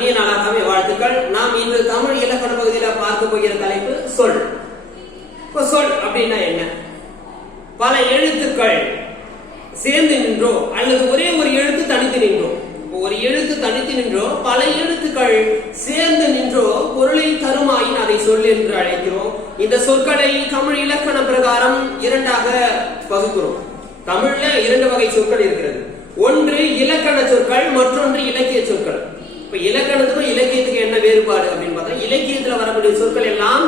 இனிய நாளாகவே வாழ்த்துக்கள். நாம் இன்று தமிழ் இலக்கண பகுதியில் பார்க்க போகிற தலைப்பு சொல். சொல் அப்படின்னா என்ன? பல எழுத்துக்கள் சேர்ந்து நின்றோ அல்லது ஒரே ஒரு எழுத்து தனித்து நின்றோ, ஒரு எழுத்து தனித்து நின்றோ பல எழுத்துக்கள் சேர்ந்து நின்றோ பொருளை தருமாயின் அதை சொல் என்று அழைக்கிறோம். இந்த சொற்களை தமிழ் இலக்கண பிரகாரம் இரண்டாக பகுக்கிறோம். தமிழ்ல இரண்டு வகை சொற்கள் இருக்கிறது. ஒன்று இலக்கண சொற்கள், மற்றொன்று இலக்கிய சொற்கள். இப்ப இலக்கணத்துக்கும் இலக்கியத்துக்கு என்ன வேறுபாடு அப்படின்னு பார்த்தா, இலக்கியத்துல வரக்கூடிய சொற்கள் எல்லாம்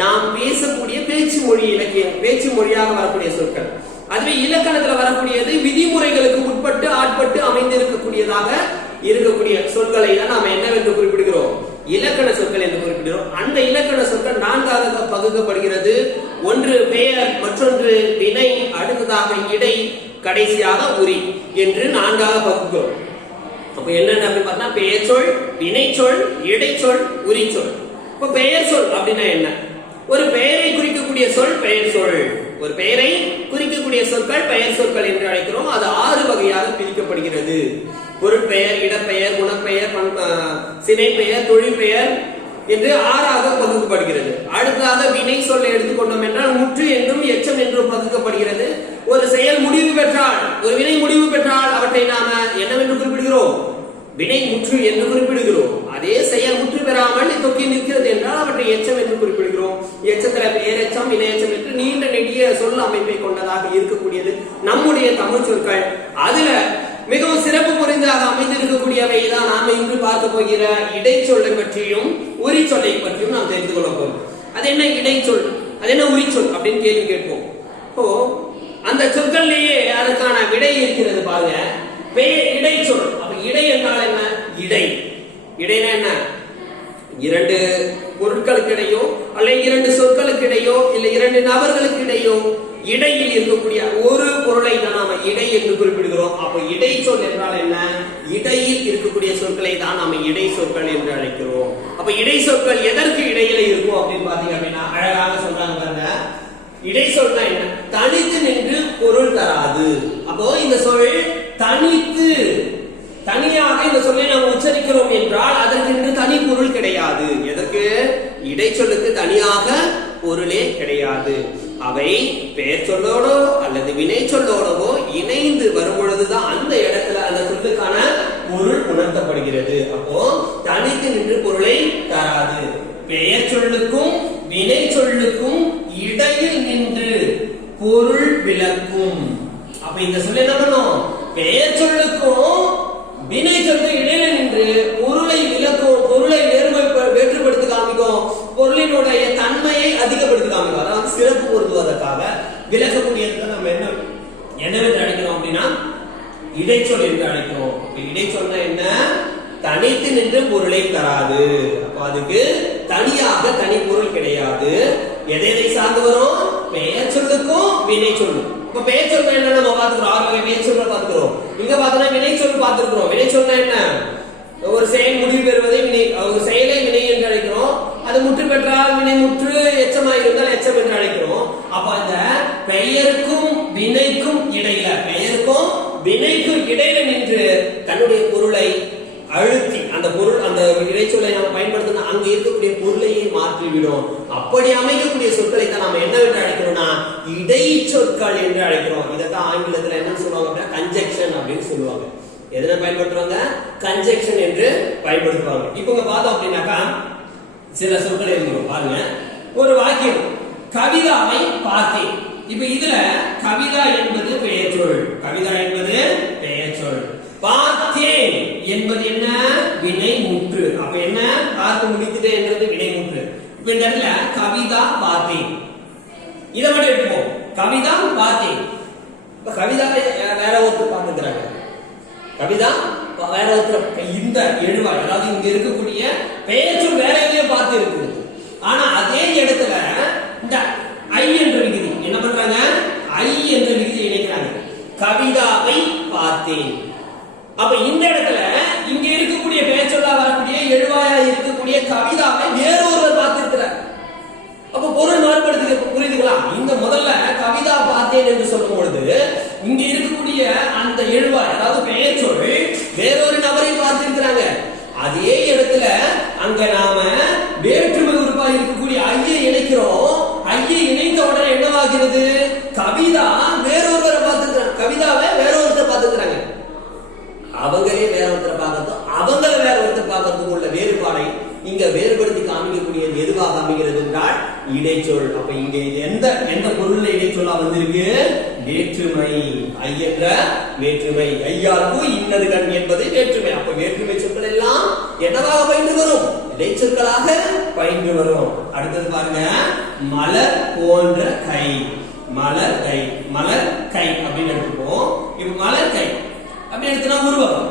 நாம் பேசக்கூடிய பேச்சு மொழி, இலக்கியம் பேச்சு மொழியாக வரக்கூடிய சொற்கள். அதுவே இலக்கணத்துல வரக்கூடியது விதிமுறைகளுக்கு உட்பட்டு ஆட்பட்டு அமைந்திருக்கக்கூடியதாக இருக்கக்கூடிய சொற்களை தான் நாம என்னவென்று குறிப்பிடுகிறோம்? இலக்கண சொற்கள் என்று குறிப்பிடுகிறோம். அந்த இலக்கண சொற்கள் நான்காக பகுக்கப்படுகிறது. ஒன்று பெயர், மற்றொன்று வினை, அடுத்ததாக இடை, கடைசியாக உரி என்று நான்காக பகுக்கிறோம். அப்ப என்னென்ன அப்படின்னு பார்த்தா, பெயர் சொல், வினை சொல், இடைச்சொல், உரி சொல். இப்ப பெயர் சொல் அப்படின்னா என்ன? ஒரு பெயரை குறிக்கக்கூடிய சொல் பெயர் சொல். ஒரு பெயரை குறிக்கக்கூடிய சொற்கள் பெயர் சொற்கள் என்று அழைக்கிறோம். அது 6 வகையாக பிரிக்கப்படுகிறது. பொருட்பெயர், இடப்பெயர், குணப்பெயர், சினைப்பெயர், தொழிற்பெயர் என்று 6ஆக பகுக்கப்படுகிறது. அடுத்ததாக வினை சொல்லை எடுத்துக்கொண்டோம் என்றால் முற்று என்றும் எச்சம் என்றும் பகுக்கப்படுகிறது. ஒரு செயல் முடிவு பெற்றால், ஒரு வினை முடிவு பெற்றால் அவற்றை நாம என்னவென்று குறிப்பிடுகிறோம்? வினை முற்று என்று குறிப்பிடுகிறோம். அதே செயல் முற்று பெறாமல் தொக்கி நிற்கிறது என்றால் அவற்றை எச்சம் என்று குறிப்பிடுகிறோம். எச்சத்துல பெயரெச்சம், வினையச்சம் என்று நீண்ட நெடிய சொல் அமைப்பை கொண்டதாக இருக்கக்கூடியது நம்முடைய தமிழ் சொற்கள். அதுல மிகவும் சிறப்பு புரிந்தாக அமைந்திருக்கக்கூடியவை தான் நாம இன்று பார்க்க போகிற இடைச்சொல்லை பற்றியும் உரி சொல்லை பற்றியும் நாம் தெரிந்து கொள்ள போறோம். அது என்ன இடைச்சொல், அது என்ன உரி சொல் அப்படின்னு கேள்வி கேட்போம். இப்போ அந்த சொற்கள்லயே அதற்கான விடை இருக்கிறது பாருங்க. இடைச்சொல். அப்ப இடை என்றால் என்ன? இடை. இடைனா என்ன? இரண்டு பொருட்களுக்கு இடையோ அல்ல இரண்டு சொற்களுக்கு இடையோ இல்ல இரண்டு நபர்களுக்கு இடையோ இடையில் இருக்கக்கூடிய ஒரு பொருளை தான் நாம இடை என்று குறிப்பிடுகிறோம். அப்ப இடைச்சொல் என்றால் என்ன? இடையில் இருக்கக்கூடிய சொற்களை தான் நாம இடை சொற்கள் என்று அழைக்கிறோம். அப்ப இடை சொற்கள் எதற்கு இடையில இருக்கும் அப்படின்னு பாத்தீங்க அப்படின்னா, அழகாக சொல்றாங்க பாருங்க. இடை சொல்னா என்ன? தனித்து நின்று பொருள் தராது. அப்போ இந்த சொல் தனித்து, தனியாக இந்த சொல்லை நாம் உச்சரிக்கிறோம் என்றால் அதற்கு தனி பொருள் கிடையாது. எதற்கு? இடைச்சொல்லுக்கு தனியாக பொருளே கிடையாது. அவை பெயர் சொல்லோடோ அல்லது வினை சொல்லோடவோ இணைந்து வரும் பொழுதுதான் அந்த இடத்துல அந்த சொல்லுக்கான பொருள் உணர்த்தப்படுகிறது. அப்போ தனித்து நின்று பொருளை தராது. பெயர் சொல்லுக்கும் வினை சொல்லுக்கும் இடையில் நின்று பொருள் விளக்கும். அப்ப இந்த சொல்ல என்ன பண்ணும்? பெயர் சொல்லுக்கும் வினை சொல்லுக்கும் இடையில நின்று பொருளை விளக்கும், பொருளை வேற்றுப்படுத்தி காமிக்கும், பொருளினுடைய தன்மையை அதிகப்படுத்தி காமிக்கும். அதாவது சிறப்பு பொருத்துவதற்காக விளக்கக்கூடியது நம்ம என்னவென்று அழைக்கிறோம் அப்படின்னா இடைச்சொல் என்று அழைக்கிறோம். இடைச்சொல்னா என்ன? தனித்து நின்று பொருளை தராது. அப்ப அதுக்கு தனியாக தனி பொருள் கிடையாது. எதை சார்ந்து வரும்? பெயர் சொல்லுக்கும் வினை சொல்லும். இப்ப பெயர் சொல் என்ன நம்ம பாத்துக்கிறோம்? 6 வகை பெயர் சொல்ல பாத்துக்கிறோம். இங்க பார்த்தோம்னா வினை சொல் பாத்துக்கிறோம். வினை சொல்னா என்ன? ஒரு செயல் முடிவு பெறுவதை வினை, ஒரு செயலை வினை என்று அழைக்கிறோம். அது முற்று பெற்றால் வினை முற்று, எச்சமாக இருந்தால் எச்சம் என்று அழைக்கிறோம். அப்ப அந்த பெயருக்கும் வினைக்கும் இடையில, பெயருக்கும் வினைக்கும் இடையில நின்று தன்னுடைய பொருளை அழுத்தி, அந்த பொருள், அந்த இடைச்சொல்லை நாம் பயன்படுத்தினா அங்க இருக்கக்கூடிய பொருளையே மாற்றிவிடும். அப்படி அமைக்கக்கூடிய சொற்களை தான் நாம என்னவென்று அழைக்கிறோம்னா இடைச்சொற்கள் என்று அழைக்கிறோம். இதைத்தான் ஆங்கிலத்துல என்ன சொல்லுவாங்க அப்படின்னா கன்ஜெக்ஷன் அப்படின்னு சொல்லுவாங்க. எதனை பயன்படுத்துவாங்க? கன்ஜெக்ஷன் என்று பயன்படுத்துவாங்க. இப்ப இங்க பார்த்தோம் அப்படின்னாக்கா சில சொற்கள் எழுதுவோம் பாருங்க. ஒரு வாக்கியம், கவிதாவை பார்த்தேன். இப்ப இதுல கவிதா என்பது பெயர் சொல், கவிதா என்பது பெயர் சொல். பார்த்தேன் என்பது என்ன? வினை முற்று. அப்ப என்ன? பார்த்து முடித்துட்டேன் என்றது வினை முற்று. இப்ப இந்த இடத்துல கவிதா பார்த்தேன், இதை மட்டும் எடுப்போம். கவிதா பார்த்தேன். இப்ப கவிதா வேற ஒருத்தர் பார்த்துக்கிறாங்க. கவிதா வேற ஒருத்தர் இந்த எழுவாய், அதாவது இங்க இருக்கக்கூடிய பெயர் சொல் வேற எதையும் பார்த்து இருக்குது. ஆனா அதே இடத்துல இந்த ஐ என்ற விகுதி என்ன பண்றாங்க? ஐ என்ற விகுதி இணைக்கிறாங்க. கவிதாவை பார்த்தேன். அப்ப இந்த இடத்துல இங்க இருக்கக்கூடிய பெயர் சொல்லா வரக்கூடிய எழுவாயா இருக்கக்கூடிய கவிதாவை வேறொருவர் பார்த்திருக்கிறார். அப்ப பொருள் மாறுபடுத்தி புரியுதுங்களா? இந்த முதல்ல கவிதா பார்த்தேன் என்று சொல்லும் பொழுது இங்க இருக்கக்கூடிய அந்த எழுவாய், அதாவது பெயர் சொல் வேறொரு நபரை பார்த்திருக்கிறாங்க. அதே இடத்துல அங்க நாம வேற்றுமை உறுப்பா இருக்கக்கூடிய ஐயை இணைக்கிறோம். ஐயை இணைத்த உடனே என்னவாகிறது? கவிதா வேறொருவரை பார்த்துக்கிறாங்க, கவிதாவை வேறொருத்தர் பார்த்துக்கிறாங்க. அவங்களே வேற ஒருத்தரை பார்க்கறதும் அவங்கள வேற ஒருத்தர் பார்க்கறதுக்கும் உள்ள வேறுபாடை இங்க வேறுபடுத்தி காமிக்கக்கூடியது எதுவாக அமைகிறது என்றால் இடைச்சொல். அப்ப இங்க எந்த எந்த பொருள்ல இடைச்சொல்லா வந்திருக்கு? வேற்றுமை. ஐ என்ற வேற்றுமை. ஐயாருக்கு இன்னது கண் என்பது வேற்றுமை. அப்ப வேற்றுமை சொற்கள் எல்லாம் என்னவாக பயின்று வரும்? இடைச்சொற்களாக பயின்று வரும். அடுத்தது பாருங்க, மலர் போன்ற கை. மலர் கை, மலர் கை அப்படின்னு எடுத்துப்போம். இப்ப மலர் கை அப்படி எடுத்தா உருவகம்.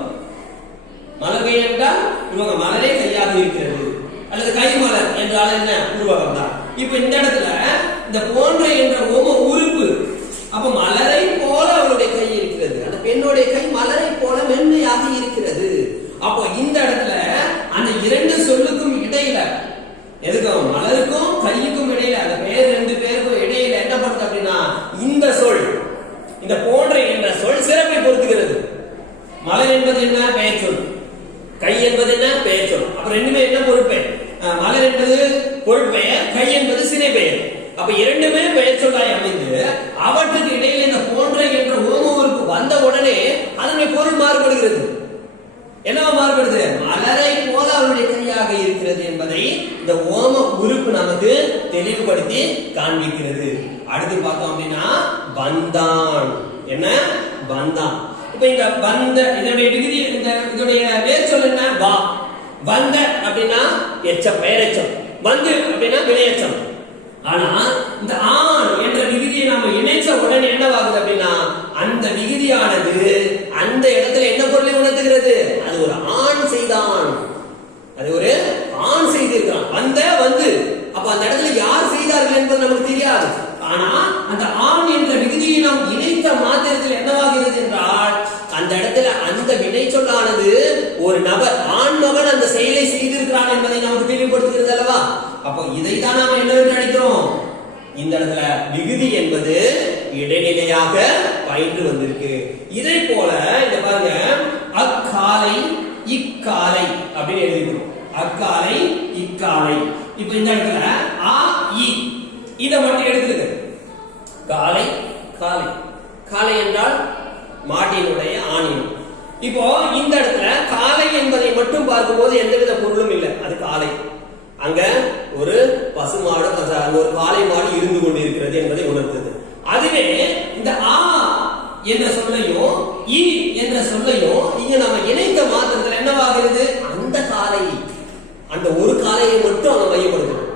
மலர் கை என்றால் உருவகம், மலரே கையாக இருக்கிறது. அல்லது கை மலர் என்றால் என்ன? உருவகம் தான். இப்ப இந்த இடத்துல இந்த போன்ற என்ற ஓம உறுப்பு. அப்ப மலரை போல அவருடைய கை இருக்கிறது. அந்த பெண்ணுடைய கை மலரை போல மென்மையாக இருக்கிறது. அப்போ இந்த இடத்துல அந்த இரண்டு சொல்லுக்கும் இடையில, எதுக்கும் மலருக்கும் கையுக்கும் இடையில, அந்த பெயர் ரெண்டு பேருக்கும் இடையில என்ன பண்ணுது அப்படின்னா இந்த சொல், இந்த போன்ற என்ற சொல் சிறப்பை பொறுத்துகிறது. மலர் என்பது என்ன? பெயர் சொல். கை என்பது என்ன? பெயர் சொல். அப்ப ரெண்டுமே என்ன பொருட்பெயர்? மலர் என்பது பொருட்பெயர், கை என்பது சினை பெயர். அப்ப இரண்டுமே பெயர் சொல்லாய் அமைந்து அவற்றுக்கு இடையில இந்த போன்ற என்ற ஓம உறுப்பு வந்த உடனே அதனுடைய பொருள் மாறுபடுகிறது. என்னவா மாறுபடுது? மலரை போல அவருடைய கையாக இருக்கிறது என்பதை இந்த ஓம உறுப்பு நமக்கு தெளிவுபடுத்தி காண்பிக்கிறது. அடுத்து பார்த்தோம் அப்படின்னா வந்தான். என்ன? வந்தான். இப்ப இந்த வந்த இதனுடைய விகுதி, இதனுடைய வேர் சொல் என்ன? வா. வந்த அப்படின்னா எச்சம், பெயரெச்சம். வந்து அப்படின்னா வினையச்சம். ஆனா இந்த ஆண் என்ற விகுதியை நாம இணைச்ச உடனே என்னவாகுது அப்படின்னா அந்த விகுதியானது அந்த இடத்துல என்ன பொருளை உணர்த்துகிறது? அது ஒரு ஆண் செய்தான், அது ஒரு ஆண் செய்திருக்கிறான். வந்த வந்து, அப்ப அந்த இடத்துல யார் செய்தார்கள் என்பது நமக்கு தெரியாது. ஆனா அந்த ஆண் என்ற விகுதியை நாம் இணைத்த மாத்திரத்தில் என்னவாகிறது என்றால் அந்த இடத்துல அந்த வினை சொல்லானது ஒரு நபர், ஆண் மகன் அந்த செயலை செய்திருக்கிறான் என்பதை நமக்கு தெளிவுபடுத்துகிறது அல்லவா? அப்போ இதைத்தான் நாம என்னவென்று அழைக்கிறோம்? இந்த இடத்துல விகுதி என்பது இடைநிலையாக பயின்று வந்திருக்கு. இதை போல இந்த பாருங்க, அக்காலை இக்காலை அப்படின்னு எழுதிக்கிறோம். அக்காலை இக்காலை. இப்ப இந்த இடத்துல ஆ இ இதை மட்டும் எடுத்துருக்கு. காலை காலை. காலை என்றால் மாட்டினுடைய ஆணின். இப்போ இந்த இடத்துல காலை என்பதை மட்டும் பார்க்கும்போது எந்தவித பொருளும் இல்லை, அது காலை. அங்க ஒரு பசுமாடு, ஒரு காளை மாடு இருந்து கொண்டிருக்கிறது என்பதை உணர்த்தது. அதுவே இந்த ஆ என்ற சொல்லையும் இ என்ற சொல்லையும் இங்க நம்ம இணைத்த மாத்திரத்தில் என்னவாகிறது? அந்த காலை, அந்த ஒரு காளையை மட்டும் அங்க மையப்படுத்தணும்.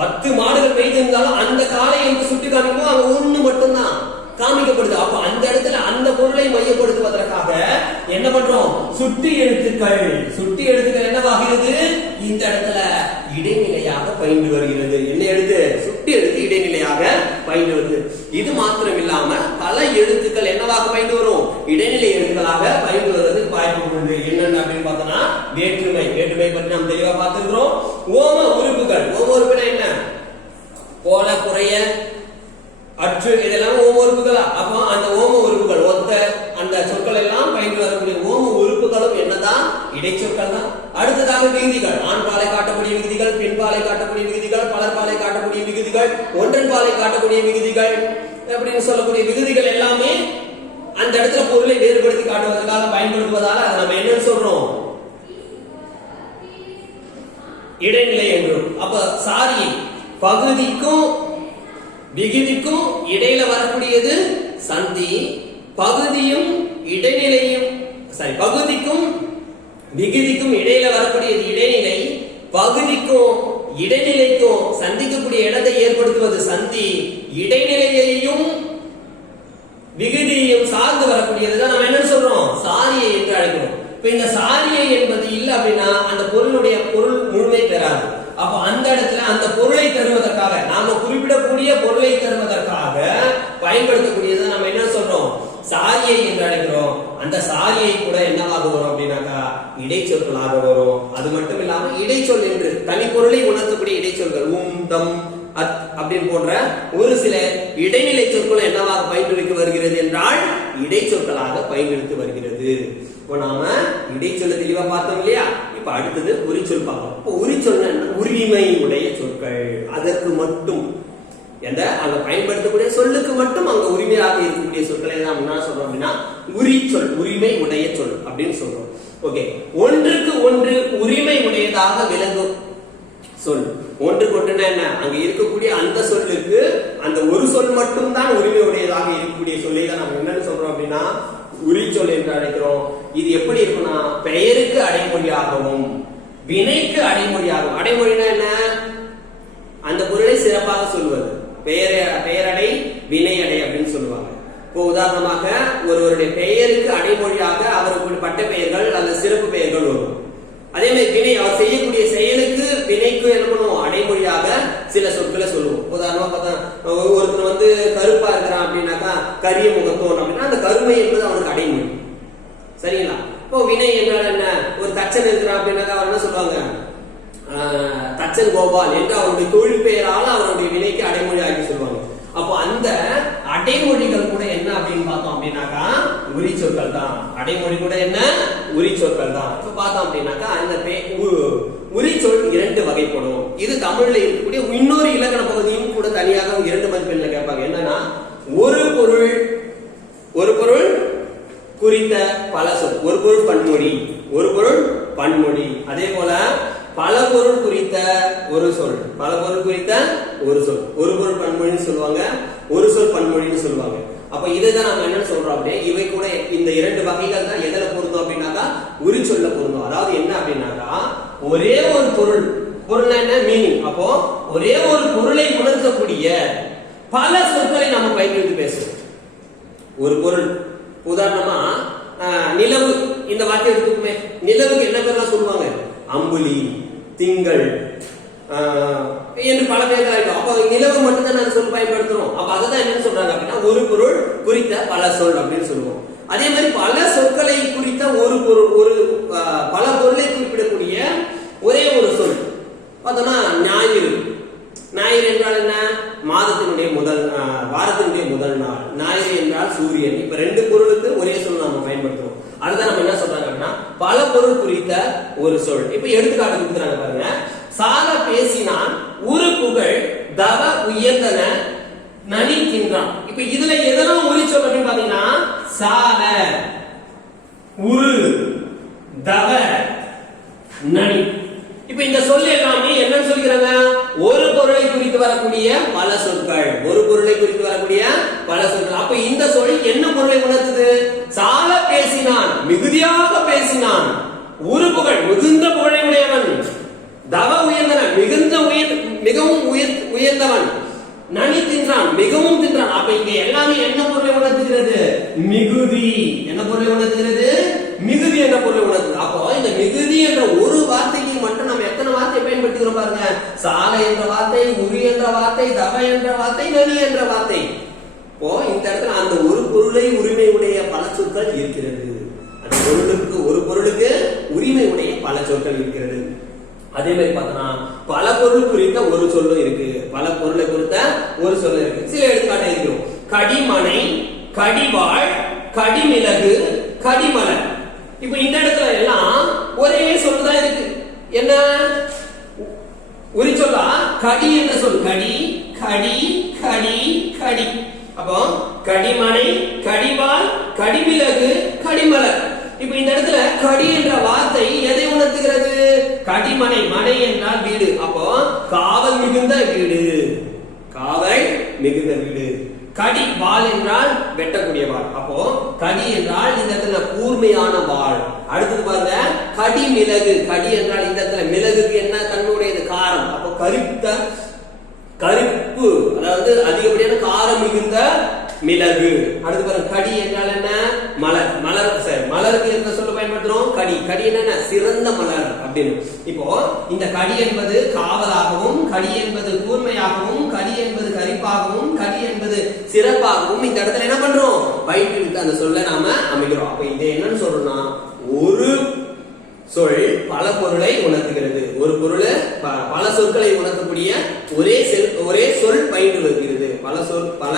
10 மாடுகள் மேய்ந்திருந்தாலும் அந்த காளை என்று சுட்டி காமிக்கும் அங்க ஒண்ணு மட்டும்தான் காமிக்கப்படுது. அப்ப அந்த இடத்துல அந்த பொருளை மையப்படுத்துவதற்காக என்ன பண்றோம்? சுட்டி எழுத்துக்கள். சுட்டி எழுத்துக்கள் என்னவாகிறது? இந்த இடத்துல இடைநிலையாக பயின்று வருகிறது. என்ன எழுத்து? சுட்டி எழுத்து இடைநிலையாக பயின்று வருது. இது மாத்திரம் இல்லாம பல எழுத்துக்கள் என்னவாக பயின்று வரும்? இடைநிலை எழுத்துக்களாக பயின்று வருவதற்கு வாய்ப்பு உண்டு. என்னென்ன அப்படின்னு பார்த்தோம்னா வேற்றுமை. வேற்றுமை பற்றி நாம் தெளிவா பார்த்திருக்கிறோம். ஓம உறுப்புகள். ஓம உறுப்புனா என்ன? போல, குறைய, அற்று, இதெல்லாம் ஓம உறுப்புகளா? அப்போ அந்த ஓம உறுப்புகள், ஒத்த, அந்த சொற்கள் எல்லாம் பயின்று வரக்கூடிய ஓம உறுப்புகளும் என்னதான்? இடைச்சொற்கள் தான். அடுத்ததாக விகுதிகள். ஆண் பாலை காட்டக்கூடிய விகுதிகள், பெண் பாலை காட்டக்கூடிய விகுதிகள், பலர் பாலை காட்டக்கூடிய விகுதிகள், ஒன்றன் பாலை காட்டக்கூடிய விகுதிகள் அப்படின்னு சொல்லக்கூடிய விகுதிகள் எல்லாமே அந்த இடத்துல பொருளை வேறுபடுத்தி காட்டுவதற்காக பயன்படுத்துவதால அதை நம்ம என்னன்னு சொல்றோம்? இடைநிலை என்றும். அப்ப சாரி பகுதிக்கும் விகுதிக்கும் இடையில வரக்கூடியது சந்தி. பகுதியும் இடைநிலையும், பகுதிக்கும் விகுதிக்கும் இடையில வரக்கூடியது இடைநிலை. பகுதிக்கும் இடைநிலைக்கும் சந்திக்கக்கூடிய இடத்தை ஏற்படுத்துவது சந்தி. இடைநிலையையும் விகுதியையும் சார்ந்து வரக்கூடியதுதான் நம்ம என்ன சொல்றோம்? சாரியை என்று அழைக்கிறோம். இப்ப இந்த சாரியை என்பது இல்லை அப்படின்னா அந்த பொருளுடைய பொருள் முழுமை பெறாது. அப்ப அந்த இடத்துல அந்த பொருளை தருவதற்காக, நாம குறிப்பிடக்கூடிய பொருளை தருவதற்காக பயன்படுத்தக்கூடியதை நம்ம என்ன சொல்றோம்? சாரியை என்று அழைக்கிறோம். அந்த சாரியை கூட என்னவாக வரும் அப்படின்னாக்கா இடைச்சொற்களாக வரும். அது மட்டும் இல்லாம இடைச்சொல் என்று தனி பொருளை உணர்த்தக்கூடிய இடைச்சொல்கள் உம், தம், அத் அப்படின்னு போன்ற ஒரு சில இடைநிலை சொற்கள் என்னவாக பயிற்றுவிக்க வருகிறது என்றால் இடைச்சொற்களாக பயிற்றுவித்து வருகிறது. இப்போ நாம இடைச்சொல்ல தெளிவா பார்த்தோம் இல்லையா? இப்ப அடுத்தது உரிச்சொல் பார்ப்போம். இப்போ உரிச்சொல் உரிமை உடைய சொற்கள், அதற்கு மட்டும் எந்த அங்க பயன்படுத்தக்கூடிய சொல்லுக்கு மட்டும் அங்க உரிமையாக இருக்கக்கூடிய சொற்களை நாம் என்ன சொல்றோம் அப்படின்னா உரிச்சொல், உரிமை உடைய சொல் அப்படின்னு சொல்றோம். ஓகே, ஒன்றுக்கு ஒன்று உரிமை உடையதாக விளங்கும் சொல். ஒன்றுக்கு ஒன்றுனா என்ன? அங்க இருக்கக்கூடிய அந்த சொல்லுக்கு அந்த ஒரு சொல் மட்டும் தான் உரிமை உடையதாக இருக்கக்கூடிய சொல்லை தான் நம்ம என்னன்னு சொல்றோம் அப்படின்னா உரிச்சொல் என்று அழைக்கிறோம். இது எப்படி இருக்குன்னா பெயருக்கு அடைமொழியாகவும் வினைக்கு அடைமொழியாகவும். அடைமொழினா என்ன? அந்த பொருளை சிறப்பாக சொல்வது. பெயரடை வினையடை அப்படின்னு சொல்லுவாங்க. இப்போ உதாரணமாக ஒருவருடைய பெயருக்கு அடைமொழியாக அவருக்கு பட்ட பெயர்கள் அல்லது சிறப்பு பெயர்கள் வரும். அதே மாதிரி வினை, அவர் செய்யக்கூடிய செயலுக்கு வினைக்கு என்ன பண்ணுவோம்? அடைமொழியாக சில சொற்களை சொல்லுவோம். உதாரணமா பார்த்தா ஒருத்தர் வந்து கருப்பா இருக்கிறான் அப்படின்னாக்கா கரிய முகத்தோன் அப்படின்னா அந்த கருமை என்பது அவனுக்கு அடைமொழி. சரிங்களா? இப்போ வினை என்றால் என்ன? ஒரு தச்சன் இருக்கிறான் அப்படின்னாக்கா அவர் என்ன சொல்லுவாங்க? தச்சன் கோபால் என்று அவருடைய தொழில் பெயரால் அவருடைய வினைக்கு அடைமொழி ஆகி சொல்லுவாங்க. அப்போ அந்த அடைமொழிகள் கூட என்ன அப்படின்னு பார்த்தோம் அப்படின்னாக்கா உரிச்சொற்கள் தான். அடைமொழி கூட என்ன? உரிச்சொற்கள் தான். இப்ப பார்த்தோம் அப்படின்னாக்கா இந்த உரிச்சொல் இரண்டு வகைப்படும். இது தமிழ்ல இருக்கக்கூடிய இன்னொரு இலக்கண பகுதியும் கூட தனியாக 2 மதிப்பெண்ல கேட்பாங்க. என்னன்னா ஒரு பொருள் குறித்த பல சொல், ஒரு பொருள் பன்மொழி, ஒரு பொருள் பன்மொழி. அதே போல பல பொருள் குறித்த ஒரு சொல், பல பொருள் குறித்த ஒரு சொல், ஒரு பொருள் பன்மொழின்னு சொல்லுவாங்க, ஒரு சொல் பன்மொழின்னு சொல்லுவாங்க. அப்ப இதைதான் நம்ம என்ன சொல்றோம் அப்படியே, இவை கூட இந்த 2 வகைகள் தான் எதில் பொருந்தும் அப்படின்னாக்கா உரிச்சொல்ல பொருந்தும். அதாவது என்ன அப்படின்னாக்கா ஒரே ஒரு பொருள் என்ன மீனிங், அப்போ ஒரே ஒரு பொருளை உணர்த்தக்கூடிய பல சொற்களை நம்ம பயன்படுத்தி பேசுறோம். ஒரு பொருள், உதாரணமா நிலவு இந்த வார்த்தை எடுத்துக்குமே, நிலவுக்கு என்ன பேர்லாம் சொல்லுவாங்க? அம்புலி, திங்கள் என்று பல பேர்கள் இருக்கும். அப்ப நிலவு மட்டும் தான் நான் சொல் பயன்படுத்துறோம். அப்ப அதுதான் என்ன சொல்றாங்க அப்படின்னா ஒரு பொருள் குறித்த பல சொல் அப்படின்னு சொல்லுவோம். அதே மாதிரி பல சொற்களை குறித்த ஒரு பொருள், ஒரு பல பொருளை குறிப்பிடக்கூடிய ஒரே ஒரு சொல் பார்த்தோம்னா ஞாயிறு. ஞாயிறு என்றால் என்ன? மாதத்தினுடைய வாரத்தினுடைய முதல் நாள். ஞாயிறு என்றால் சூரியன். இப்ப 2 பொருளுக்கு ஒரே சொல் நாம பயன்படுத்துறோம். அதுதான் நம்ம என்ன சொல்றாங்க அப்படின்னா பல பொருள் குறித்த ஒரு சொல். இப்ப எடுத்துக்காட்டு கொடுக்குறாங்க பாருங்க. சால பேசினான் ஒரு புகழ் தவ உயர்ந்தன நனிக்கின்றான். இப்ப இதுல எதெல்லாம் உரிச்சொல் அப்படின்னு பாத்தீங்கன்னா சால, உரு, தவ, நனி. இப்ப இந்த சொல் எல்லாமே என்னன்னு சொல்கிறாங்க? ஒரு பொருளை குறித்து வரக்கூடிய பல சொற்கள், ஒரு பொருளை குறித்து வரக்கூடிய பல சொற்கள். அப்ப இந்த சொல் என்ன பொருளை உணர்த்துது? சால பேசினான், மிகுதியாக பேசினான். ஒரு புகழ், மிகுந்த புகழை உடையவன். தவ உயர்ந்தன, மிகவும் உயர்ந்தவன். நனி தின்றான், மிகவும் தின்றான். அப்ப இங்க எல்லாமே என்ன பொருளை உணர்த்துகிறது? மிகுதி. என்ன பொருளை உணர்த்துகிறது? மிகுதி என்ற பொருளை உணர்த்துது. அப்போ இந்த மிகுதி என்ற ஒரு வார்த்தைக்கு மட்டும் நம்ம எத்தனை வார்த்தை பயன்படுத்துகிறோம் பாருங்க. சால என்ற வார்த்தை, உரி என்ற வார்த்தை, தவ என்ற வார்த்தை, நனி என்ற வார்த்தை. இப்போ இந்த இடத்துல அந்த ஒரு பொருளை உரிமை உடைய பல சொற்கள் இருக்கிறது. அந்த பொருளுக்கு, ஒரு பொருளுக்கு உரிமை உடைய பல சொற்கள் இருக்கிறது. அதே மாதிரி பார்த்தோம்னா பல பொருள் குறித்த ஒரு சொல்லும் இருக்கு, பல பொருளை குறித்த ஒரு சொல்லும் இருக்கு. சில எடுத்துக்காட்டு இருக்கிறோம். கடிமனை, கடிவாள், கடிமிளகு, கடிமலர். இப்ப இந்த இடத்துல எல்லாம் ஒரே சொல்லுதான் இருக்கு. என்ன உரிச்சொல்லா? கடி என்ற சொல். கடி, கடி, கடி, கடி. அப்போ கடிமனை, கடிவாள், கடிமிளகு, கடிமலர். இப்ப இந்த இடத்துல கடி என்ற வார்த்தை எதை உணர்த்துகிறது? கடிமனை, மனை என்றால் வீடு. அப்போ காவல் மிகுந்த வீடு, காவல் மிகுந்த வீடு. கடி வாள் என்றால் வெட்டக்கூடிய வாள். அப்போ கடி என்றால் இந்த இடத்துல கூர்மையான வாள். அடுத்தது பாருங்க கடி மிளகு. கடி என்றால் இந்த இடத்துல மிளகுக்கு என்ன தன்மையுடையது? காரம். அப்போ கருப்பு, அதாவது அதிகப்படியான காரம் மிகுந்த மிளகு. அடுத்து பாருங்க கடி என்றால் என்ன? மலர். மலருக்கு எந்த சொல்ல பயன்படுத்துறோம்? கடி. கடி என்ன? சிறந்த மலர் அப்படின்னு. இப்போ இந்த கடி என்பது காவலாகவும், கடி என்பது கூர்மையாகவும், கடி என்பது கரிப்பாகவும், கடி என்பது சிறப்பாகவும் இந்த இடத்துல என்ன பண்றோம்? பயிற்று அந்த சொல்ல நாம அமைக்கிறோம். அப்ப இது என்னன்னு சொல்றோம்னா ஒரு சொல் பல பொருளை உணர்த்துகிறது. ஒரு பொருளை பல சொற்களை உணர்த்தக்கூடிய ஒரே சொல் பயிற்றுவிக்கிறது. பல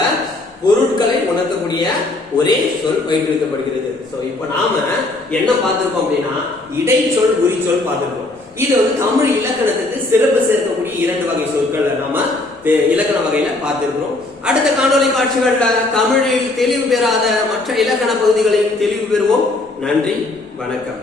பொருட்களை உணர்த்தக்கூடிய ஒரே சொல் பயிற்றுவிக்கப்படுகிறது. சோ இப்ப நாம என்ன பார்த்திருக்கோம் அப்படின்னா இடைச்சொல் உரிச்சொல் பார்த்திருக்கோம். இது தமிழ் இலக்கணத்துக்கு சிறப்பு சேர்க்கக்கூடிய 2 வகை சொற்களை நாம இலக்கண வகையில பார்த்திருக்கிறோம். அடுத்த காணொலி காட்சிகள்ல தமிழில் தெளிவு பெறாத மற்ற இலக்கண பகுதிகளையும் தெளிவு பெறுவோம். நன்றி, வணக்கம்.